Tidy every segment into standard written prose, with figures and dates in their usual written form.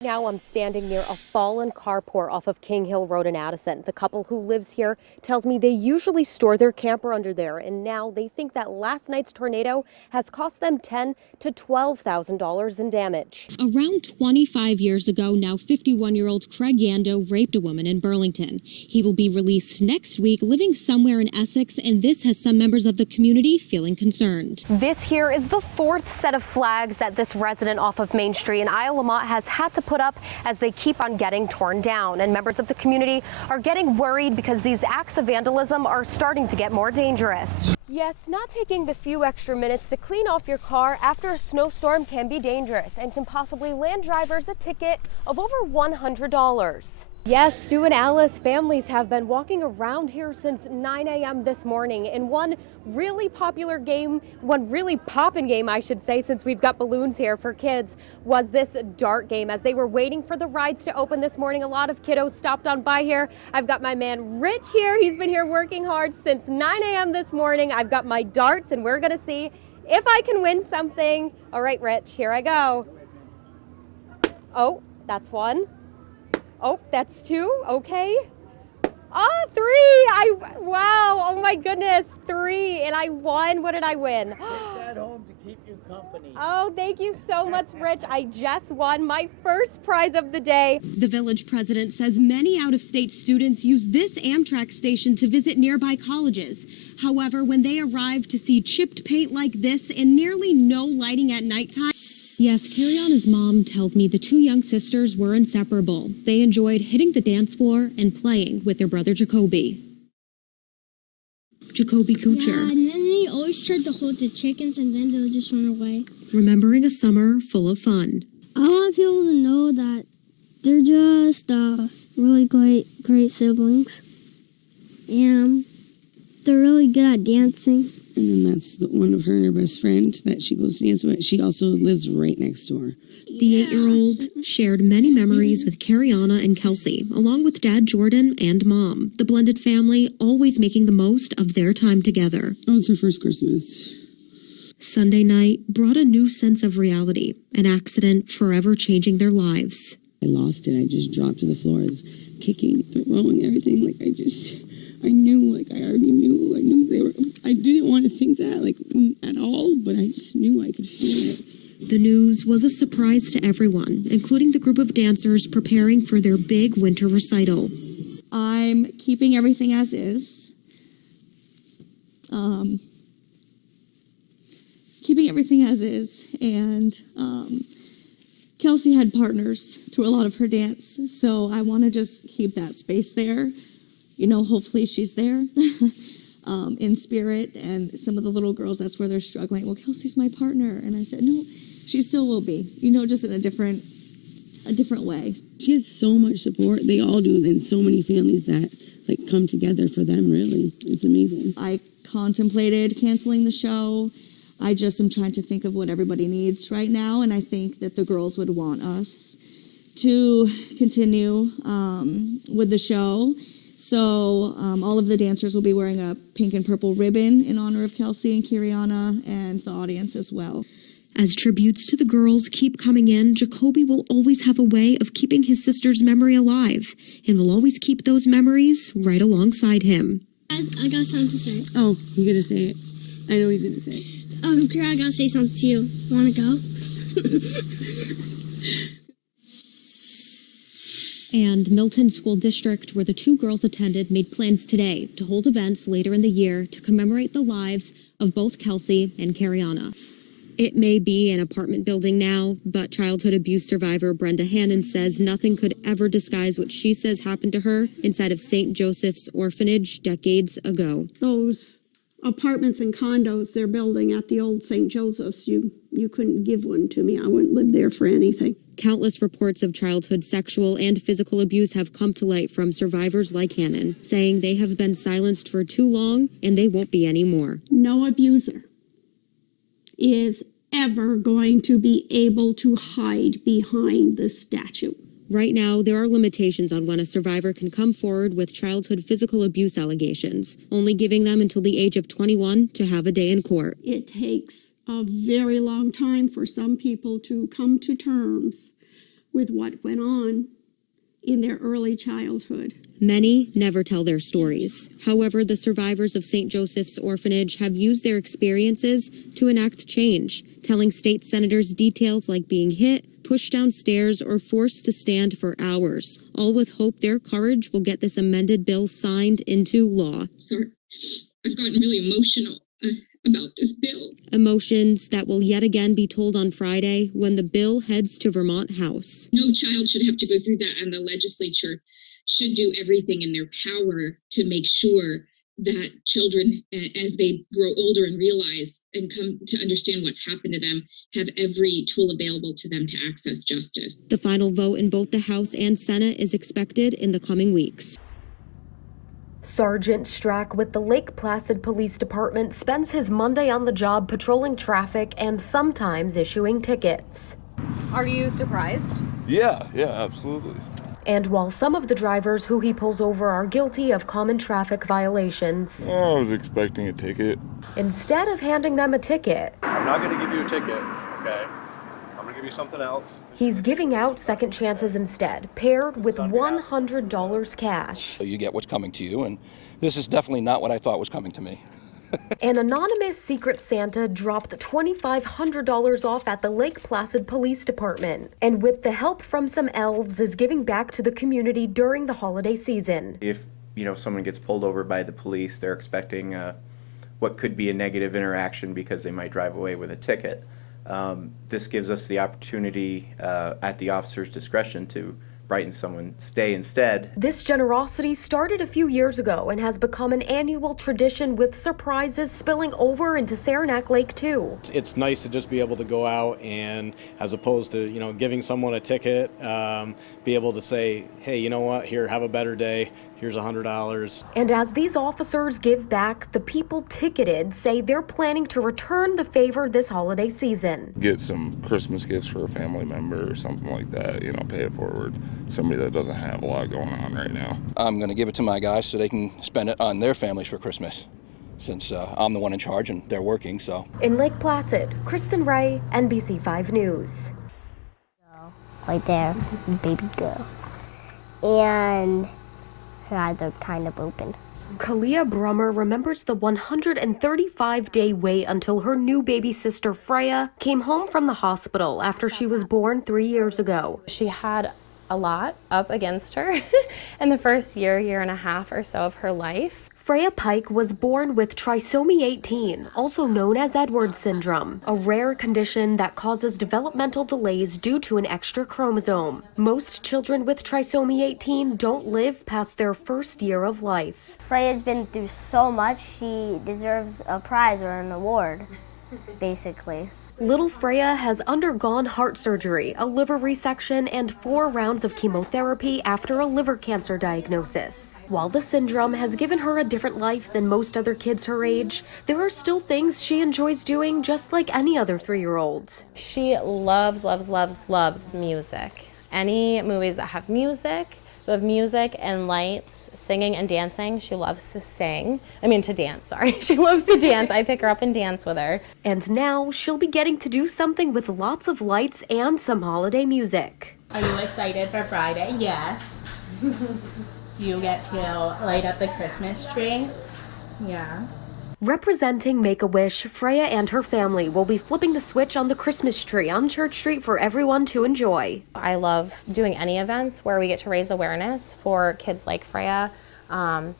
Now I'm standing near a fallen carport off of King Hill Road in Addison. The couple who lives here tells me they usually store their camper under there, and now they think that last night's tornado has cost them $10,000 to $12,000 in damage. Around 25 years ago, now 51-year-old Craig Yando raped a woman in Burlington. He will be released next week, living somewhere in Essex, and this has some members of the community feeling concerned. This here is the fourth set of flags that this resident off of Main Street in Isle Lamont has had to put up as they keep on getting torn down. And members of the community are getting worried because these acts of vandalism are starting to get more dangerous. Yes, not taking the few extra minutes to clean off your car after a snowstorm can be dangerous and can possibly land drivers a ticket of over $100. Yes, Stu and Alice families have been walking around here since 9 a.m. this morning. And one really popular game, one really poppin' game, I should say, since we've got balloons here for kids, was this dart game. As they were waiting for the rides to open this morning, a lot of kiddos stopped on by here. I've got my man Rich here. He's been here working hard since 9 a.m. this morning. I've got my darts, and we're gonna see if I can win something. All right, Rich, here I go. Oh, that's one. Oh, that's two. Okay. Oh, three. Wow. Oh my goodness. Three. And I won. What did I win? Take that home to keep you company. Oh, thank you so much, Rich. I just won my first prize of the day. The village president says many out-of-state students use this Amtrak station to visit nearby colleges. However, when they arrive to see chipped paint like this and nearly no lighting at nighttime. Yes, Carrie-Anna's mom tells me the two young sisters were inseparable. They enjoyed hitting the dance floor and playing with their brother Jacoby. Jacoby Kuchar. Yeah, and then they always tried to hold the chickens and then they would just run away. Remembering a summer full of fun. I want people to know that they're just really great siblings. And they're really good at dancing. And then that's one of her and her best friend that she goes to dance with. She also lives right next door. The 8-year-old shared many memories with Carrie-Anna and Kelsey, along with Dad Jordan and Mom. The blended family always making the most of their time together. Oh, it's her first Christmas. Sunday night brought a new sense of reality, an accident forever changing their lives. I lost it. I just dropped to the floor. I was kicking, throwing everything. I knew, I already knew. I knew they were, I didn't want to think that, at all, but I just knew I could feel it. The news was a surprise to everyone, including the group of dancers preparing for their big winter recital. I'm keeping everything as is. And Kelsey had partners through a lot of her dance, so I want to just keep that space there. Hopefully she's there in spirit, and some of the little girls, that's where they're struggling. Well, Kelsey's my partner. And I said, no, she still will be, just in a different way. She has so much support. They all do, and so many families that come together for them, really. It's amazing. I contemplated canceling the show. I just am trying to think of what everybody needs right now, and I think that the girls would want us to continue with the show. So all of the dancers will be wearing a pink and purple ribbon in honor of Kelsey and Carrie-Anna, and the audience as well. As tributes to the girls keep coming in, Jacoby will always have a way of keeping his sister's memory alive, and will always keep those memories right alongside him. I got something to say. Oh, you gotta say it. I know he's gonna say it. Kara, I gotta say something to you. Wanna go? And Milton School District, where the two girls attended, made plans today to hold events later in the year to commemorate the lives of both Kelsey and Carrie-Anna. It may be an apartment building now, but childhood abuse survivor Brenda Hannon says nothing could ever disguise what she says happened to her inside of St. Joseph's Orphanage decades ago. Those apartments and condos they're building at the old St. Joseph's, you couldn't give one to me. I wouldn't live there for anything. Countless reports of childhood sexual and physical abuse have come to light from survivors like Hannon, saying they have been silenced for too long and they won't be anymore. No abuser is ever going to be able to hide behind the statue. Right now, there are limitations on when a survivor can come forward with childhood physical abuse allegations, only giving them until the age of 21 to have a day in court. It takes a very long time for some people to come to terms with what went on in their early childhood. Many never tell their stories. However, the survivors of St. Joseph's Orphanage have used their experiences to enact change, telling state senators details like being hit, pushed downstairs, or forced to stand for hours, all with hope their courage will get this amended bill signed into law. Sorry, I've gotten really emotional about this bill. Emotions that will yet again be told on Friday when the bill heads to Vermont House. No child should have to go through that, and the legislature should do everything in their power to make sure that children, as they grow older and realize and come to understand what's happened to them, have every tool available to them to access justice. The final vote in both the House and Senate is expected in the coming weeks. Sergeant Strack with the Lake Placid Police Department spends his Monday on the job patrolling traffic and sometimes issuing tickets. Are you surprised? Yeah, absolutely. And while some of the drivers who he pulls over are guilty of common traffic violations, I was expecting a ticket. instead of handing them a ticket, I'm not going to give you a ticket, okay? I'm going to give you something else. he's giving out second chances instead, paired with $100 cash. So you get what's coming to you, and this is definitely not what I thought was coming to me. An anonymous Secret Santa dropped $2,500 off at the Lake Placid Police Department, and with the help from some elves is giving back to the community during the holiday season. If, someone gets pulled over by the police, they're expecting what could be a negative interaction because they might drive away with a ticket. This gives us the opportunity at the officer's discretion to brighten someone's day instead. This generosity started a few years ago and has become an annual tradition, with surprises spilling over into Saranac Lake too. It's nice to just be able to go out and, as opposed to, giving someone a ticket, be able to say, hey, you know what, here, have a better day. Here's $100. And as these officers give back, the people ticketed say they're planning to return the favor this holiday season. Get some Christmas gifts for a family member or something like that, pay it forward. Somebody that doesn't have a lot going on right now. I'm going to give it to my guys so they can spend it on their families for Christmas, since I'm the one in charge and they're working, so. In Lake Placid, Krystin Rae, NBC5 News. Right there, baby girl. And her eyes are kind of open. Kalia Brummer remembers the 135-day wait until her new baby sister Freya came home from the hospital after she was born 3 years ago. She had a lot up against her in the first year and a half or so of her life. Freya Pike was born with trisomy 18, also known as Edwards syndrome, a rare condition that causes developmental delays due to an extra chromosome. Most children with trisomy 18 don't live past their first year of life. Freya's been through so much, she deserves a prize or an award, basically. Little Freya has undergone heart surgery, a liver resection, and 4 rounds of chemotherapy after a liver cancer diagnosis. While the syndrome has given her a different life than most other kids her age, there are still things she enjoys doing just like any other 3-year-old. She loves music. Any movies that have music and lights, singing and dancing. She loves to sing. To dance, sorry. She loves to dance. I pick her up and dance with her. And now she'll be getting to do something with lots of lights and some holiday music. Are you excited for Friday? Yes. You get to light up the Christmas tree? Yeah. Representing Make-A-Wish, Freya and her family will be flipping the switch on the Christmas tree on Church Street for everyone to enjoy. I love doing any events where we get to raise awareness for kids like Freya,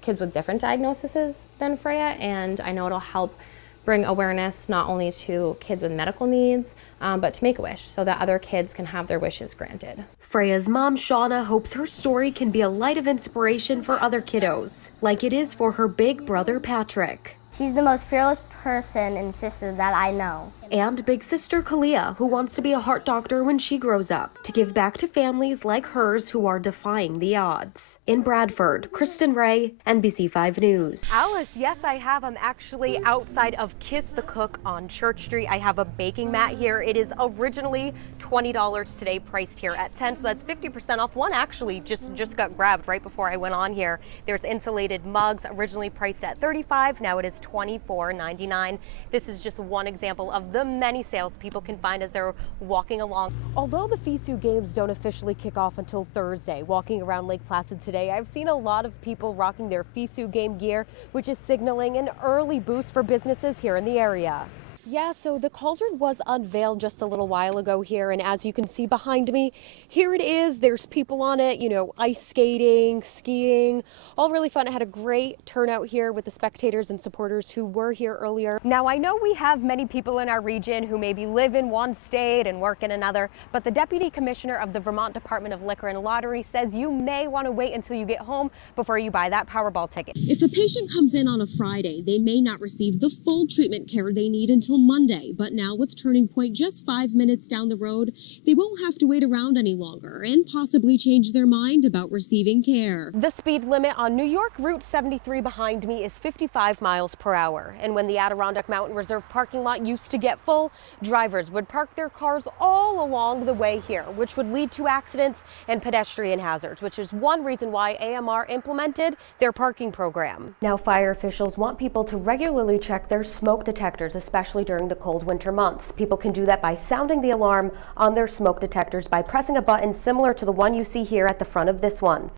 kids with different diagnoses than Freya, and I know it'll help bring awareness not only to kids with medical needs, but to Make-A-Wish so that other kids can have their wishes granted. Freya's mom, Shauna, hopes her story can be a light of inspiration for other kiddos, like it is for her big brother, Patrick. She's the most fearless person and sister that I know. And big sister Kalia, who wants to be a heart doctor when she grows up, to give back to families like hers who are defying the odds. In Bradford, Krystin Rae, NBC5 News. Alice, yes, I have. I'm actually outside of Kiss the Cook on Church Street. I have a baking mat here. It is originally $20 today, priced here at $10, so that's 50% off. One actually just got grabbed right before I went on here. There's insulated mugs, originally priced at $35. Now it is $24.99. $1.99. This is just one example of the many sales people can find as they're walking along. Although the FISU games don't officially kick off until Thursday, walking around Lake Placid today, I've seen a lot of people rocking their FISU game gear, which is signaling an early boost for businesses here in the area. Yeah, so the cauldron was unveiled just a little while ago here, and as you can see behind me, here it is. There's people on it, you know, ice skating, skiing, all really fun. I had a great turnout here with the spectators and supporters who were here earlier. Now, I know we have many people in our region who maybe live in one state and work in another, but the Deputy Commissioner of the Vermont Department of Liquor and Lottery says you may want to wait until you get home before you buy that Powerball ticket. If a patient comes in on a Friday, they may not receive the full treatment care they need until Monday, but now with Turning Point just 5 minutes down the road, they won't have to wait around any longer and possibly change their mind about receiving care. The speed limit on New York Route 73 behind me is 55 miles per hour. And when the Adirondack Mountain Reserve parking lot used to get full, drivers would park their cars all along the way here, which would lead to accidents and pedestrian hazards, which is one reason why AMR implemented their parking program. Now, fire officials want people to regularly check their smoke detectors, especially during the cold winter months. People can do that by sounding the alarm on their smoke detectors by pressing a button similar to the one you see here at the front of this one.